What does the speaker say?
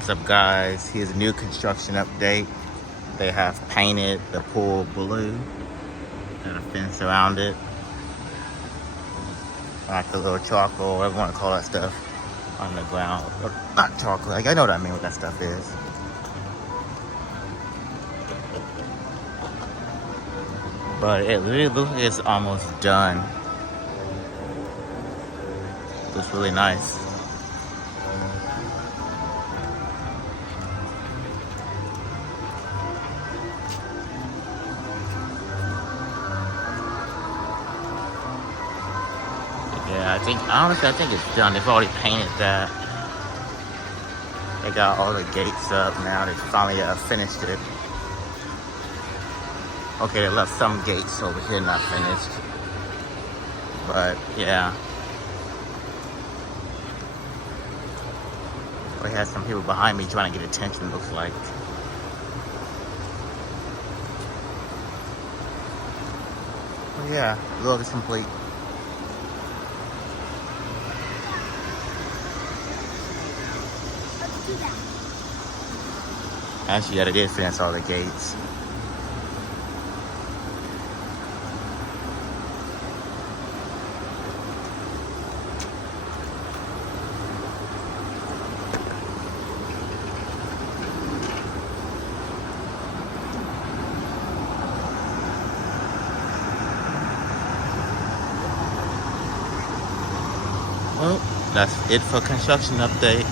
What's up, guys? Here's a new construction update. They have painted the pool blue and a fence around it, like a little charcoal, whatever you want to call that stuff, on the ground. Or not charcoal, like I know what I mean, what that stuff is. But it really looks like it's almost done. Looks really nice. Yeah, honestly, I think it's done. They've already painted that. They got all the gates up now. They finally finished it. Okay, they left some gates over here not finished. But, yeah. We had some people behind me trying to get attention, looks like. But yeah, the look is complete. Actually, yeah, they did finish all the gates. Well, that's it for construction update.